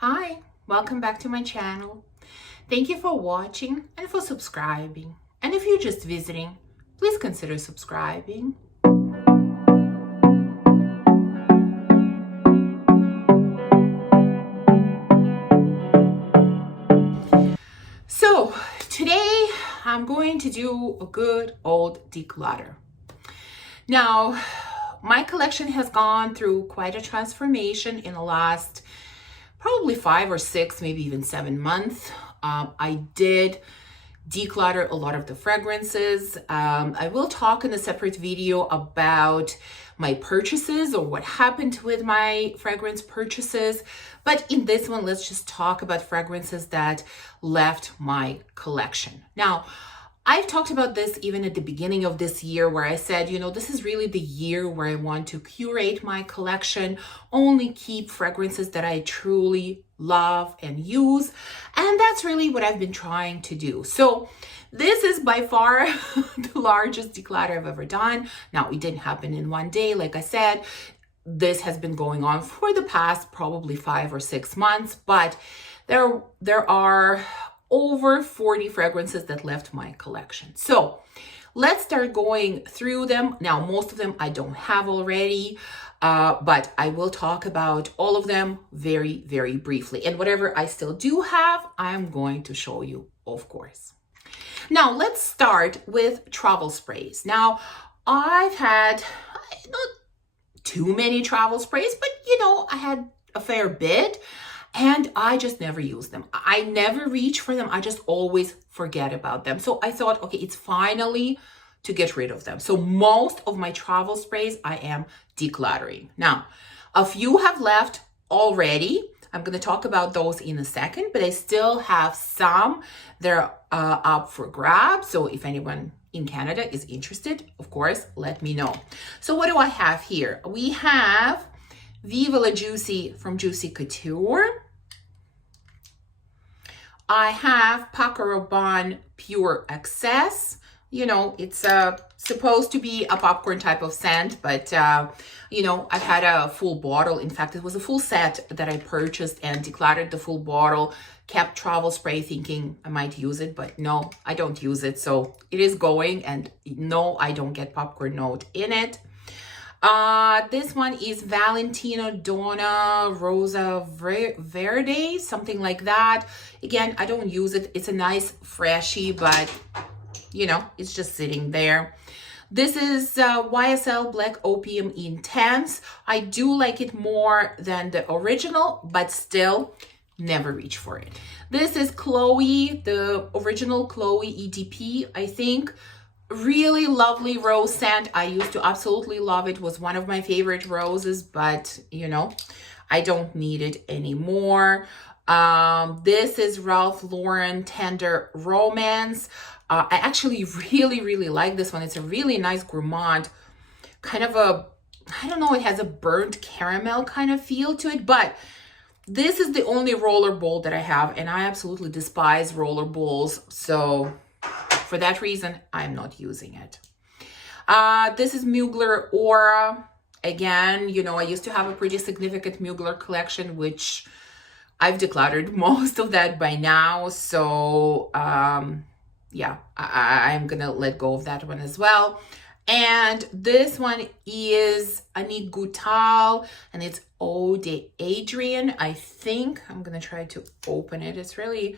Hi, welcome back to my channel. Thank you for watching and for subscribing. And if you're just visiting, please consider subscribing. So today I'm going to do a good old declutter. Now, my collection has gone through quite a transformation in the last probably 5 or 6, maybe even 7 months. I did declutter a lot of the fragrances. I will talk in a separate video about my purchases or what happened with my fragrance purchases. But in this one, let's just talk about fragrances that left my collection. Now, I've talked about this even at the beginning of this year where I said, this is really the year where I want to curate my collection, only keep fragrances that I truly love and use. And that's really what I've been trying to do. So this is by far the largest declutter I've ever done. Now, it didn't happen in one day. Like I said, this has been going on for the past probably 5 or 6 months, but there are over 40 fragrances that left my collection. So let's start going through them. Now, most of them I don't have already, but I will talk about all of them very, very briefly. And whatever I still do have, I'm going to show you, of course. Now, let's start with travel sprays. Now, I've had not too many travel sprays, but I had a fair bit. And I just never use them. I never reach for them. I just always forget about them. So I thought, okay, it's finally to get rid of them. So most of my travel sprays, I am decluttering. Now, a few have left already. I'm going to talk about those in a second, but I still have some. They're up for grabs. So if anyone in Canada is interested, of course, let me know. So what do I have here? We have Viva La Juicy from Juicy Couture. I have Paco Rabanne Pure Excess. It's supposed to be a popcorn type of scent, but I've had a full bottle. In fact, it was a full set that I purchased and decluttered the full bottle, kept travel spray thinking I might use it, but no, I don't use it. So it is going, and no, I don't get popcorn note in it. This one is Valentino Donna Rosa Verde, something like that. Again, I don't use it. It's a nice freshie, but it's just sitting there. This is YSL Black Opium Intense. I do like it more than the original, but still never reach for it. This is Chloe, the original Chloe EDP, I think. Really lovely rose scent. I used to absolutely love it. It was one of my favorite roses, but I don't need it anymore. This is Ralph Lauren Tender Romance. I actually really, really like this one. It's a really nice gourmand, kind of I don't know, it has a burnt caramel kind of feel to it, but this is the only roller bowl that I have, and I absolutely despise roller bowls. So for that reason, I'm not using it. This is Mugler Aura. Again, I used to have a pretty significant Mugler collection, which I've decluttered most of that by now. So yeah, I'm going to let go of that one as well. And this one is Annick Goutal, and it's Eau d'Adrien, I think. I'm going to try to open it. It's really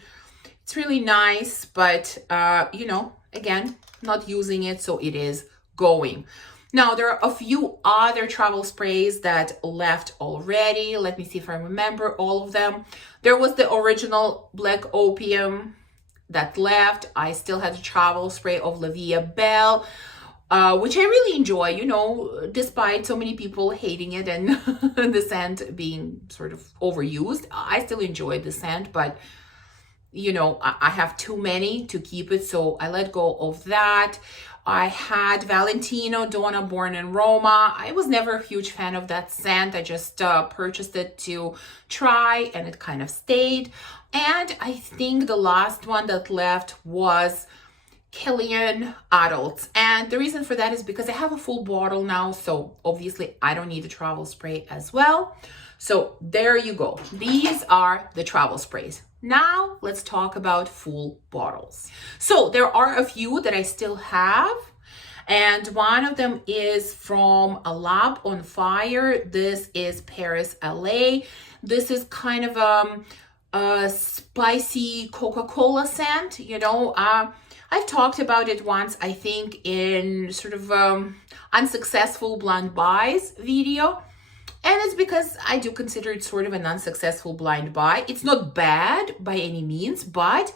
nice, but again, not using it, so it is going. Now, there are a few other travel sprays that left already. Let me see if I remember all of them. There was the original Black Opium that left. I still had a travel spray of La Vie Belle, which I really enjoy, despite so many people hating it and the scent being sort of overused. I still enjoy the scent, but I have too many to keep it, so I let go of that. I had Valentino Donna Born in Roma. I was never a huge fan of that scent. I just purchased it to try, and it kind of stayed. And I think the last one that left was Kilian Adults. And the reason for that is because I have a full bottle now, so obviously I don't need a travel spray as well. So there you go. These are the travel sprays. Now let's talk about full bottles. So there are a few that I still have. And one of them is from A Lab on Fire. This is Paris, LA. This is kind of a spicy Coca-Cola scent, you know. I've talked about it once, I think, in sort of unsuccessful blind buys video. And it's because I do consider it sort of an unsuccessful blind buy. It's not bad by any means, but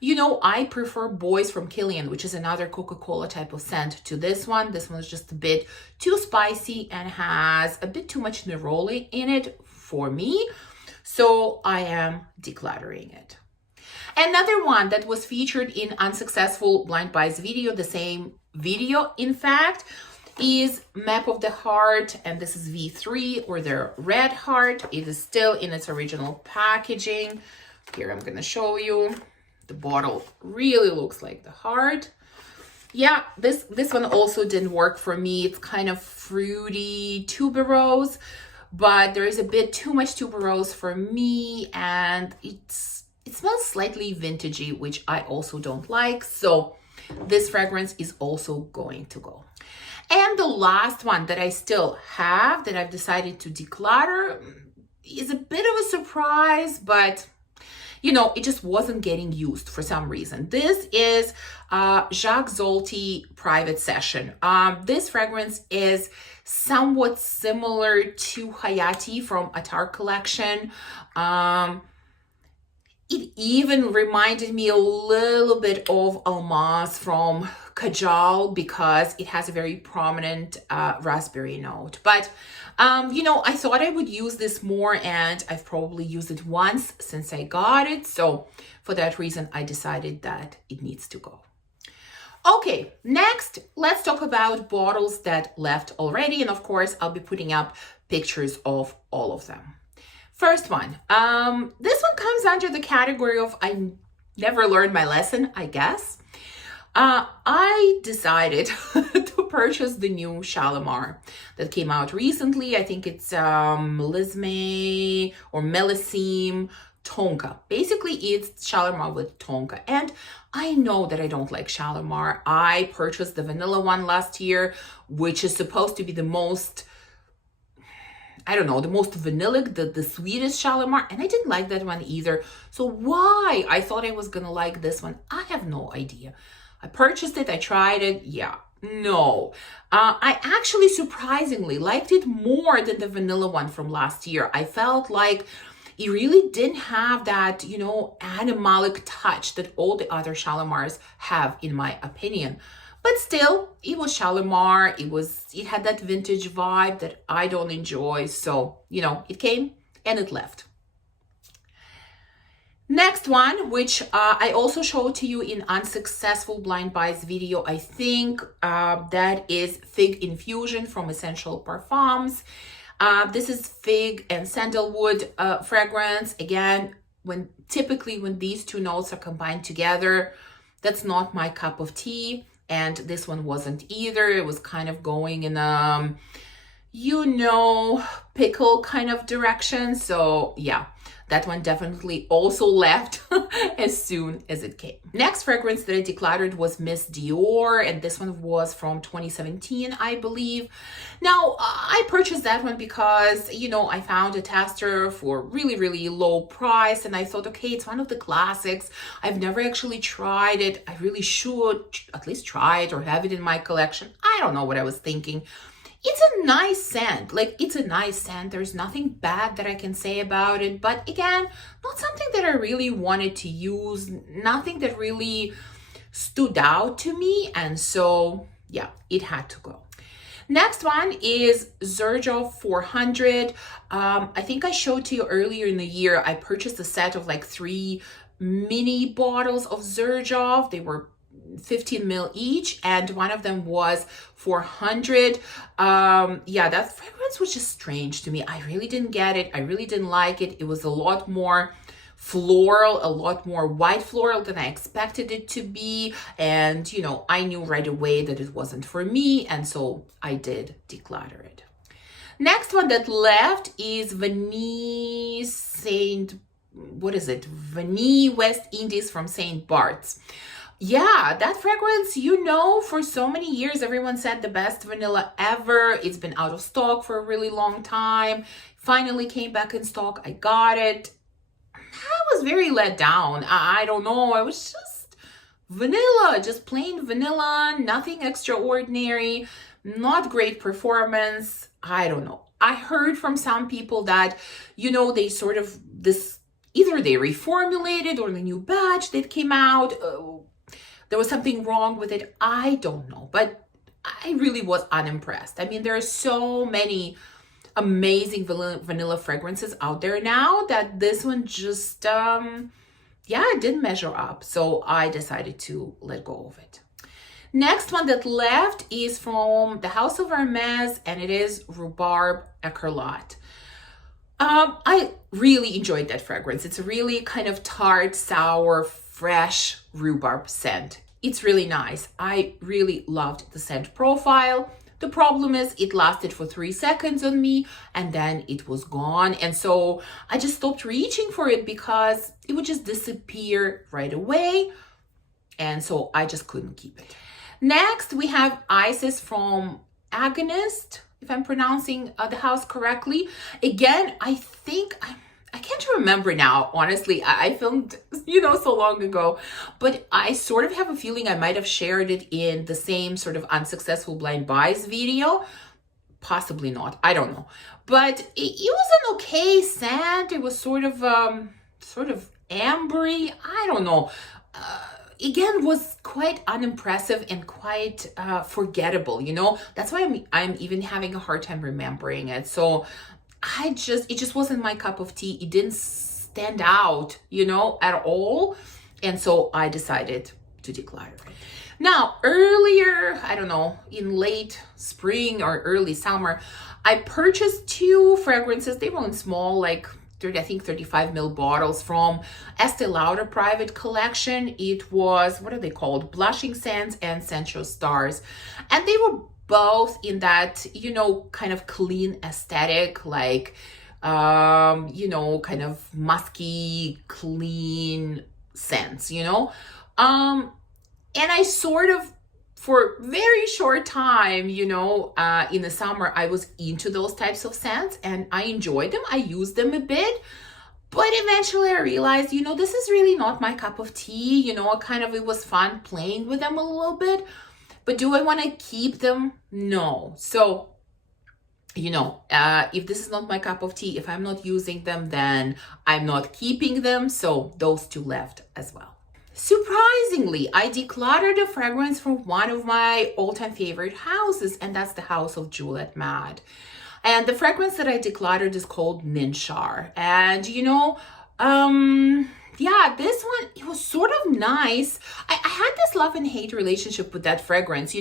you know, I prefer Boys from Killian, which is another Coca-Cola type of scent, to this one. This one is just a bit too spicy and has a bit too much neroli in it for me. So I am decluttering it. Another one that was featured in unsuccessful blind buys video, the same video, in fact, is Map of the Heart, and this is V3 or the Red Heart. It is still in its original packaging. Here I'm going to show you. The bottle really looks like the heart. Yeah, this one also didn't work for me. It's kind of fruity tuberose, but there is a bit too much tuberose for me, and it smells slightly vintagey, which I also don't like. So this fragrance is also going to go. And the last one that I still have that I've decided to declutter is a bit of a surprise, but you know, it just wasn't getting used for some reason. This is Jacques Zolty Private Session. This fragrance is somewhat similar to Hayati from Attar Collection. It even reminded me a little bit of Almaz from Kajal because it has a very prominent raspberry note. But, you know, I thought I would use this more, and I've probably used it once since I got it. So for that reason, I decided that it needs to go. Okay, next, let's talk about bottles that left already. And of course, I'll be putting up pictures of all of them. First one, this one comes under the category of I never learned my lesson, I guess. I decided to purchase the new Shalimar that came out recently. I think it's Melisme or Melisime Tonka. Basically, it's Shalimar with Tonka. And I know that I don't like Shalimar. I purchased the vanilla one last year, which is supposed to be the most, I don't know, the most vanillic, the sweetest Shalimar, and I didn't like that one either. So why I thought I was gonna like this one, I have no idea. I purchased it, I tried it, yeah, no. I actually surprisingly liked it more than the vanilla one from last year. I felt like it really didn't have that, you know, animalic touch that all the other Shalimars have, in my opinion. But still, it was Shalimar. It had that vintage vibe that I don't enjoy. So, you know, it came and it left. Next one, which I also showed to you in unsuccessful blind buys video, I think, that is Fig Infusion from Essential Parfums. This is fig and sandalwood fragrance. Again, typically when these two notes are combined together, that's not my cup of tea. And this one wasn't either. It was kind of going in a, you know, pickle kind of direction. So yeah, that one definitely also left as soon as it came. Next fragrance that I decluttered was Miss Dior, and this one was from 2017, I believe. Now, I purchased that one because, you know, I found a tester for really, really low price, and I thought, okay, it's one of the classics. I've never actually tried it. I really should at least try it or have it in my collection. I don't know what I was thinking. It's a nice scent, like it's a nice scent. There's nothing bad that I can say about it, but again, not something that I really wanted to use, nothing that really stood out to me, and so yeah, it had to go. Next one is Xerjoff 400. I think I showed to you earlier in the year, I purchased a set of like 3 mini bottles of Xerjoff. They were 15 ml each, and one of them was 400. Yeah, that fragrance was just strange to me. I really didn't get it. I really didn't like it. It was a lot more floral, a lot more white floral than I expected it to be, and you know, I knew right away that it wasn't for me, and so I did declutter it. Next one that left is Vanille Saint, what is it? Vanille West Indies from Saint Bart's. Yeah, that fragrance, for so many years, everyone said the best vanilla ever. It's been out of stock for a really long time. Finally came back in stock. I got it. I was very let down. I don't know. I was just vanilla, just plain vanilla, nothing extraordinary, not great performance. I don't know. I heard from some people that, they sort of either they reformulated or the new batch that came out, there was something wrong with it. I don't know, but I really was unimpressed. I mean, there are so many amazing vanilla fragrances out there now that this one just, it didn't measure up. So I decided to let go of it. Next one that left is from the House of Almaz, and it is Rhubarb Écarlate. I really enjoyed that fragrance. It's a really kind of tart, sour, fresh rhubarb scent. It's really nice. I really loved the scent profile. The problem is it lasted for 3 seconds on me and then it was gone. And so I just stopped reaching for it because it would just disappear right away. And so I just couldn't keep it. Next, we have Isis from Agonist, if I'm pronouncing the house correctly. Again, I think, I can't remember now, honestly. I filmed, so long ago, but I sort of have a feeling I might have shared it in the same sort of unsuccessful blind buys video. Possibly not, I don't know. But it was an okay scent. It was sort of ambery, I don't know. Again, was quite unimpressive and quite forgettable, That's why I'm even having a hard time remembering it. So it just wasn't my cup of tea. It didn't stand out, at all. And so I decided to declutter it. Now, earlier, I don't know, in late spring or early summer, I purchased 2 fragrances. They were in small, like 35 ml bottles from Estee Lauder Private Collection. It was, what are they called? Blushing Sands and Sensual Stars. And they were both in that, kind of clean aesthetic, like, kind of musky, clean scents, and I sort of, for very short time, in the summer, I was into those types of scents and I enjoyed them. I used them a bit, but eventually I realized, this is really not my cup of tea. It was fun playing with them a little bit, but do I want to keep them? No. So, if this is not my cup of tea, if I'm not using them, then I'm not keeping them. So those 2 left as well. Surprisingly, I decluttered a fragrance from one of my all-time favorite houses, and that's the House of Juliet Mad. And the fragrance that I decluttered is called Ninshar. And, this one, it was sort of nice. I had this love and hate relationship with that fragrance.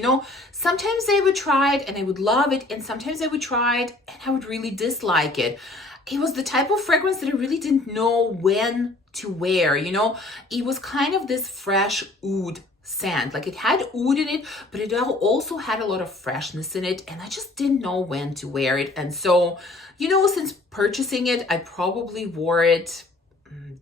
Sometimes I would try it and I would love it, and sometimes I would try it and I would really dislike it. It was the type of fragrance that I really didn't know when to wear, It was kind of this fresh oud scent. Like, it had oud in it, but it also had a lot of freshness in it, and I just didn't know when to wear it. And so, since purchasing it, I probably wore it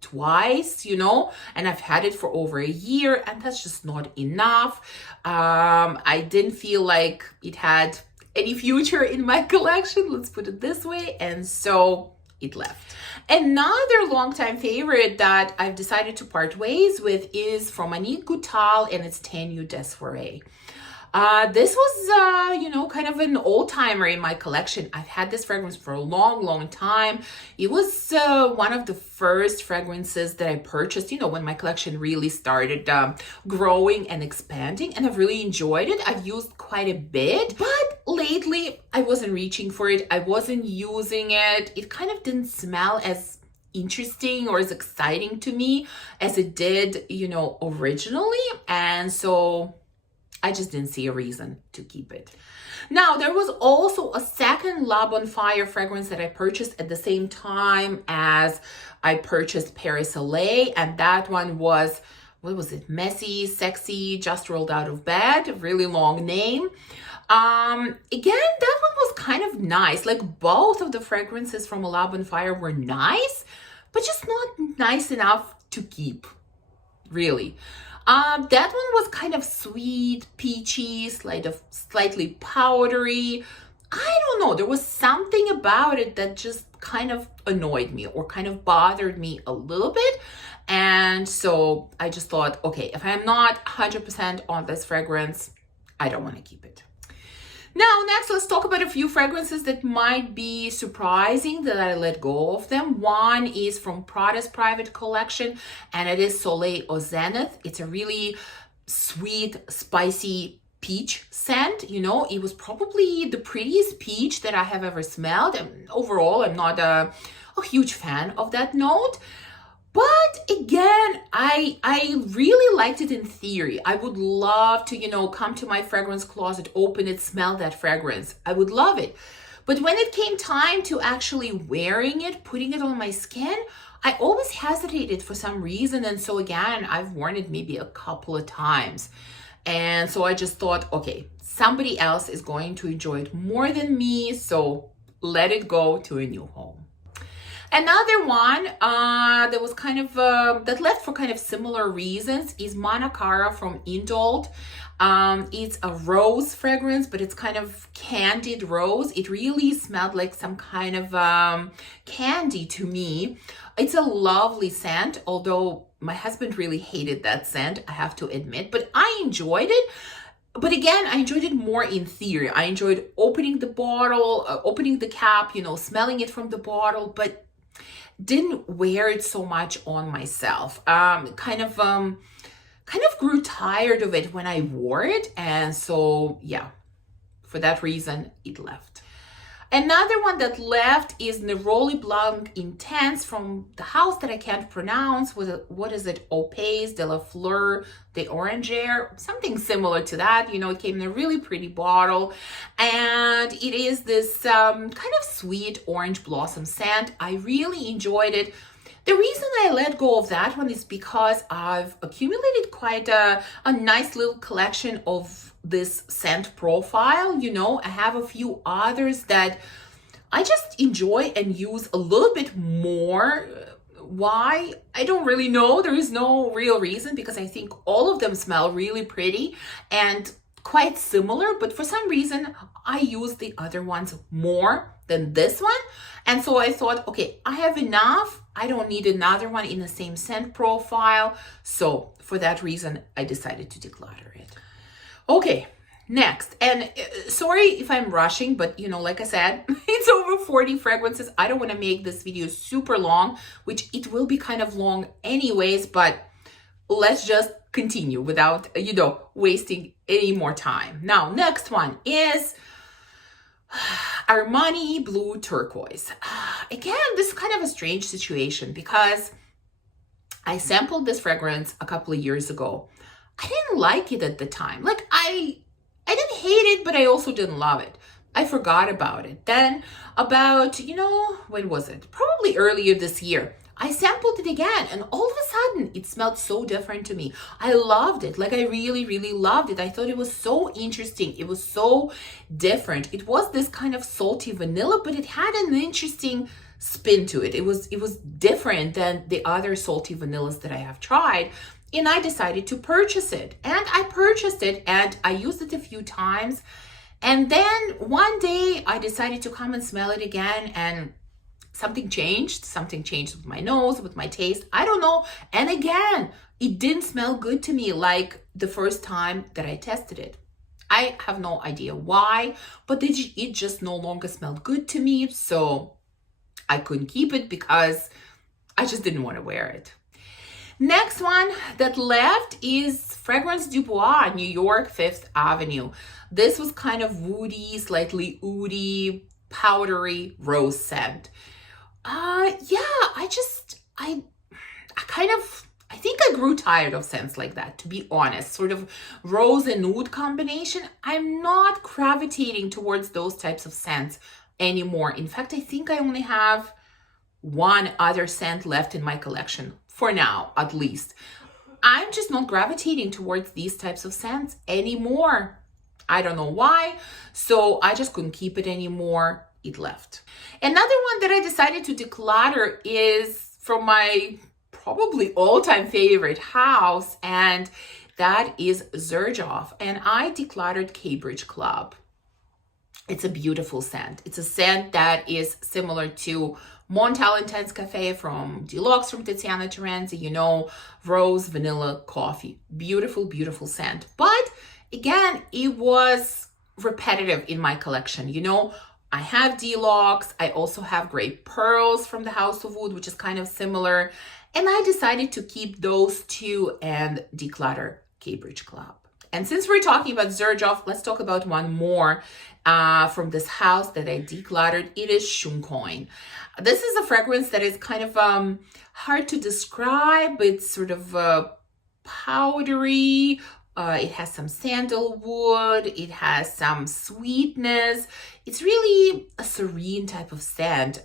twice, and I've had it for over a year, and that's just not enough. I didn't feel like it had any future in my collection, let's put it this way, and so it left. Another longtime favorite that I've decided to part ways with is from Annick Goutal, and it's Tenue d'Esfoiré. This was, kind of an old-timer in my collection. I've had this fragrance for a long, long time. It was one of the first fragrances that I purchased, when my collection really started growing and expanding, and I've really enjoyed it. I've used quite a bit, but lately I wasn't reaching for it. I wasn't using it. It kind of didn't smell as interesting or as exciting to me as it did, originally. And so I just didn't see a reason to keep it. Now, there was also a second La Bonfire fragrance that I purchased at the same time as I purchased Paris Soleil, and that one was, what was it? Messy, Sexy, Just Rolled Out of Bed, really long name. Again, that one was kind of nice. Like both of the fragrances from Lab on Fire were nice, but just not nice enough to keep, really. That one was kind of sweet, peachy, slightly powdery. I don't know. There was something about it that just kind of annoyed me or kind of bothered me a little bit. And so I just thought, okay, if I'm not 100% on this fragrance, I don't want to keep it. Now, next, let's talk about a few fragrances that might be surprising that I let go of them. One is from Prada's private collection, and it is Soleil Zenith. It's a really sweet, spicy peach scent. You know, it was probably the prettiest peach that I have ever smelled. And overall, I'm not a huge fan of that note. But again, I really liked it in theory. I would love to, you know, come to my fragrance closet, open it, smell that fragrance. I would love it. But when it came time to actually wearing it, putting it on my skin, I always hesitated for some reason. And so again, I've worn it maybe a couple of times. And so I just thought, okay, somebody else is going to enjoy it more than me. So let it go to a new home. Another one that was kind of, that left for kind of similar reasons is Mancera from Indult. It's a rose fragrance, but it's kind of candied rose. It really smelled like some kind of candy to me. It's a lovely scent, although my husband really hated that scent, I have to admit, but I enjoyed it. But again, I enjoyed it more in theory. I enjoyed opening the bottle, opening the cap, you know, smelling it from the bottle, but didn't wear it so much on myself. Kind of grew tired of it when I wore it. And so, yeah, for that reason, it left. Another one that left is Neroli Blanc Intense from the house that I can't pronounce. What is it? Opais de la Fleur d'Oranger, something similar to that. You know, it came in a really pretty bottle. And it is this kind of sweet orange blossom scent. I really enjoyed it. The reason I let go of that one is because I've accumulated quite a nice little collection of this scent profile. You know, I have a few others that I just enjoy and use a little bit more. Why? I don't really know. There is no real reason, because I think all of them smell really pretty and quite similar, but for some reason I use the other ones more than this one. And so I thought, okay, I have enough. I don't need another one in the same scent profile. So for that reason, I decided to declutter it. Okay, next. And sorry if I'm rushing, but you know, like I said, it's over 40 fragrances. I don't want to make this video super long, which it will be kind of long anyways, but let's just continue without, you know, wasting any more time. Now, next one is Armani Blue Turquoise. Again, this is kind of a strange situation because I sampled this fragrance a couple of years ago. I didn't like it at the time. Like I didn't hate it, but I also didn't love it. I forgot about it. Then about, you know, when was it? Probably earlier this year. I sampled it again, and all of a sudden it smelled so different to me. I loved it. Like I really, really loved it. I thought it was so interesting. It was so different. It was this kind of salty vanilla, but it had an interesting spin to it. It was different than the other salty vanillas that I have tried. And I decided to purchase it. And I purchased it and I used it a few times. And then one day I decided to come and smell it again, and something changed with my nose, with my taste. I don't know. And again, it didn't smell good to me like the first time that I tested it. I have no idea why, but it just no longer smelled good to me. So I couldn't keep it because I just didn't want to wear it. Next one that left is Fragrance Du Bois, New York, Fifth Avenue. This was kind of woody, slightly oudy, powdery rose scent. I think I grew tired of scents like that, to be honest. Sort of rose and oud combination. I'm not gravitating towards those types of scents anymore. In fact, I think I only have one other scent left in my collection, for now, at least. I'm just not gravitating towards these types of scents anymore. I don't know why. So I just couldn't keep it anymore. It left. Another one that I decided to declutter is from my probably all-time favorite house, and that is Xerjoff. And I decluttered Cambridge Club. It's a beautiful scent. It's a scent that is similar to Montal Intense Cafe from Deluxe from Tiziana Terenzi, you know, rose, vanilla, coffee. Beautiful, beautiful scent. But again, it was repetitive in my collection. You know, I have Deluxe. I also have Great Pearls from the House of Wood, which is kind of similar. And I decided to keep those two and declutter Cambridge Club. And since we're talking about Xerjoff, let's talk about one more from this house that I decluttered. It is Shun Coin. This is a fragrance that is kind of hard to describe. It's sort of powdery. It has some sandalwood. It has some sweetness. It's really a serene type of scent.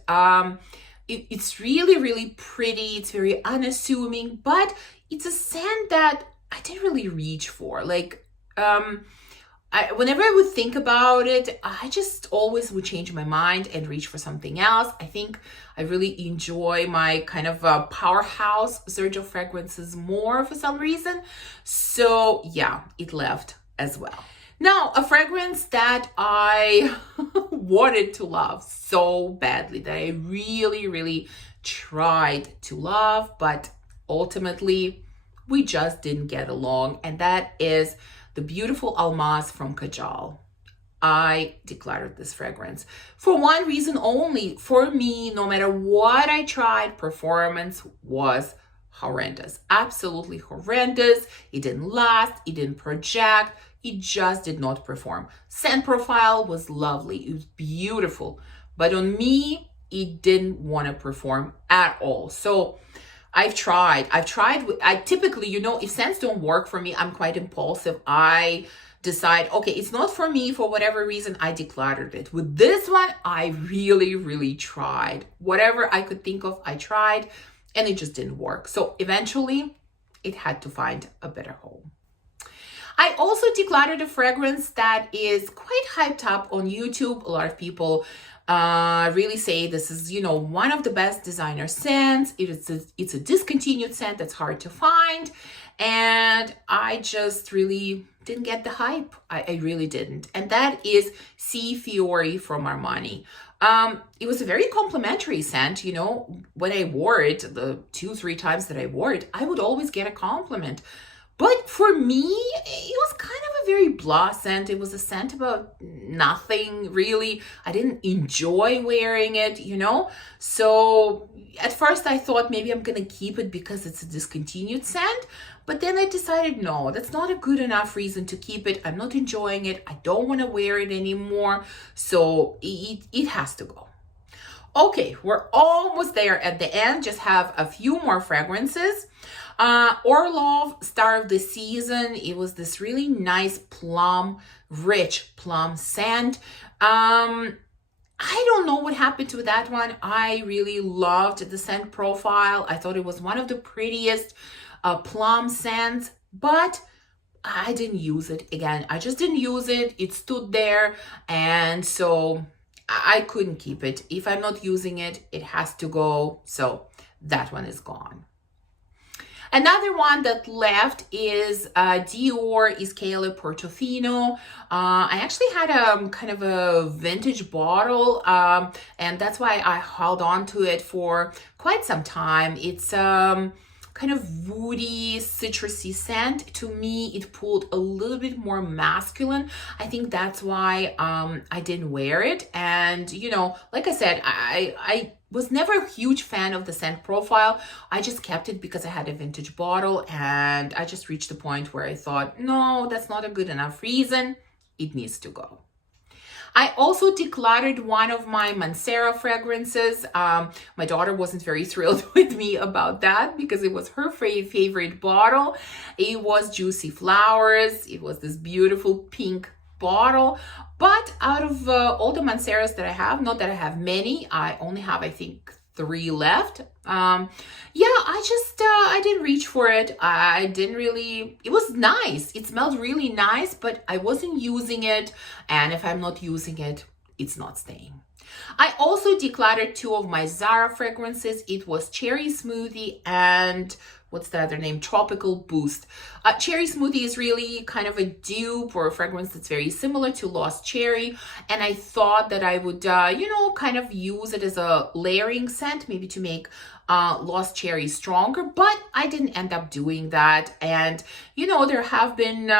It's really, really pretty. It's very unassuming, but it's a scent that I didn't really reach for. Like, whenever I would think about it, I just always would change my mind and reach for something else. I think I really enjoy my kind of powerhouse Xerjoff fragrances more for some reason. So yeah, it left as well. Now, a fragrance that I wanted to love so badly, that I really, really tried to love, but ultimately we just didn't get along, and that is the beautiful Almaz from Kajal. I decluttered this fragrance for one reason only. For me, no matter what I tried, performance was horrendous. Absolutely horrendous. It didn't last. It didn't project. It just did not perform. Scent profile was lovely. It was beautiful. But on me, it didn't want to perform at all. So I typically, you know, if scents don't work for me, I'm quite impulsive. I decide, okay, it's not for me for whatever reason, I decluttered it. With this one, I really, really tried. Whatever I could think of, I tried, and it just didn't work. So eventually, it had to find a better home. I also decluttered a fragrance that is quite hyped up on YouTube. A lot of people really say this is, you know, one of the best designer scents. It's a discontinued scent that's hard to find. And I just really didn't get the hype. I really didn't. And that is Seefiori from Armani. It was a very complimentary scent. You know, when I wore it, the 2-3 times that I wore it, I would always get a compliment. But for me, it was kind of a very blah scent. It was a scent about nothing, really. I didn't enjoy wearing it, you know? So at first I thought maybe I'm going to keep it because it's a discontinued scent. But then I decided, no, that's not a good enough reason to keep it. I'm not enjoying it. I don't want to wear it anymore. So it has to go. Okay, we're almost there at the end. Just have a few more fragrances. Orlov, Star of the Season. It was this really nice plum, rich plum scent. I don't know what happened to that one. I really loved the scent profile. I thought it was one of the prettiest plum scents, but I didn't use it. Again, I just didn't use it. It stood there, and so I couldn't keep it. If I'm not using it, it has to go. So that one is gone. Another one that left is Dior Portofino. I actually had a kind of a vintage bottle, and that's why I held on to it for quite some time. It's kind of woody, citrusy scent. To me, it pulled a little bit more masculine. I think that's why I didn't wear it. And, you know, like I said, I was never a huge fan of the scent profile. I just kept it because I had a vintage bottle, and I just reached the point where I thought, no, that's not a good enough reason. It needs to go. I also decluttered one of my Mancera fragrances. My daughter wasn't very thrilled with me about that because it was her favorite bottle. It was Juicy Flowers. It was this beautiful pink bottle. But out of all the Manceras that I have, not that I have many, I only have, I think, 3 left. Yeah, I I didn't reach for it. I didn't really, it was nice. It smelled really nice, but I wasn't using it. And if I'm not using it, it's not staying. I also decluttered two of my Zara fragrances. It was Cherry Smoothie and what's the other name? Tropical Boost. Cherry Smoothie is really kind of a dupe or a fragrance that's very similar to Lost Cherry. And I thought that I would, you know, kind of use it as a layering scent, maybe to make Lost Cherry stronger, but I didn't end up doing that. And, you know, there have been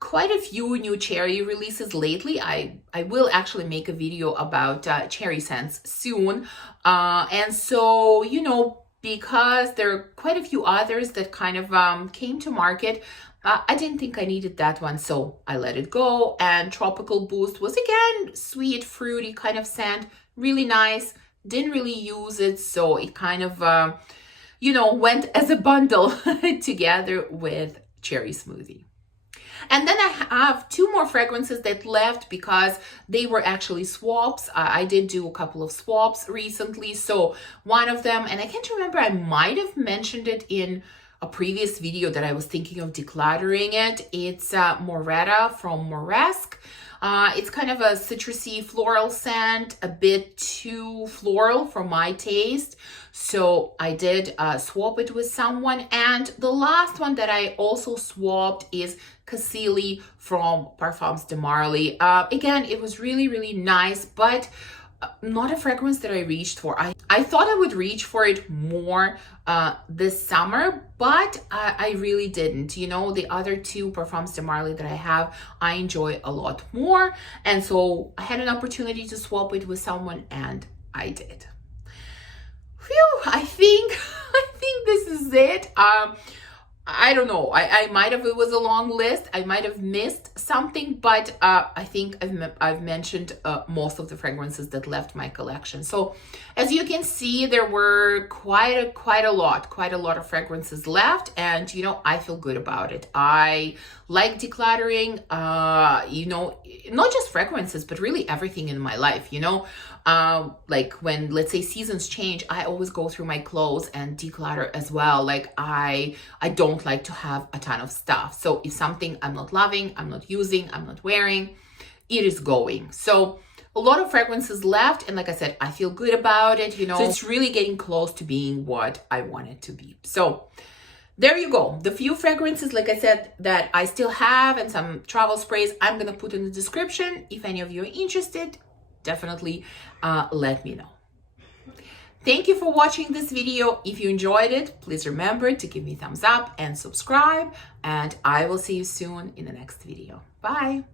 quite a few new cherry releases lately. I will actually make a video about cherry scents soon. And so, you know, because there are quite a few others that kind of came to market, I didn't think I needed that one, so I let it go. And Tropical Boost was, again, sweet, fruity kind of scent, really nice. Didn't really use it, so it kind of, you know, went as a bundle together with Cherry Smoothie. And then I have two more fragrances that left because they were actually swaps. I did do a couple of swaps recently. So one of them, and I can't remember, I might have mentioned it in a previous video that I was thinking of decluttering it. It's Moretta from Moresque. It's kind of a citrusy floral scent, a bit too floral for my taste. So I did swap it with someone. And the last one that I also swapped is Cassili from Parfums de Marly. Again, it was really, really nice, but not a fragrance that I reached for. I thought I would reach for it more this summer, but I really didn't. You know, the other two Parfums de Marly that I have, I enjoy a lot more. And so I had an opportunity to swap it with someone and I did. Phew, I think this is it. I don't know. I might have, it was a long list. I might have missed something, but I think I've mentioned most of the fragrances that left my collection. So as you can see, there were quite a lot of fragrances left, and you know, I feel good about it. I like decluttering, you know, not just fragrances, but really everything in my life, you know. Like when, let's say, seasons change, I always go through my clothes and declutter as well. Like I don't like to have a ton of stuff. So if something I'm not loving, I'm not using, I'm not wearing, it is going. So a lot of fragrances left, and like I said, I feel good about it, you know. So it's really getting close to being what I want it to be. So there you go. The few fragrances, like I said, that I still have, and some travel sprays, I'm gonna put in the description. If any of you are interested, definitely let me know. Thank you for watching this video. If you enjoyed it, please remember to give me a thumbs up and subscribe, and I will see you soon in the next video. Bye.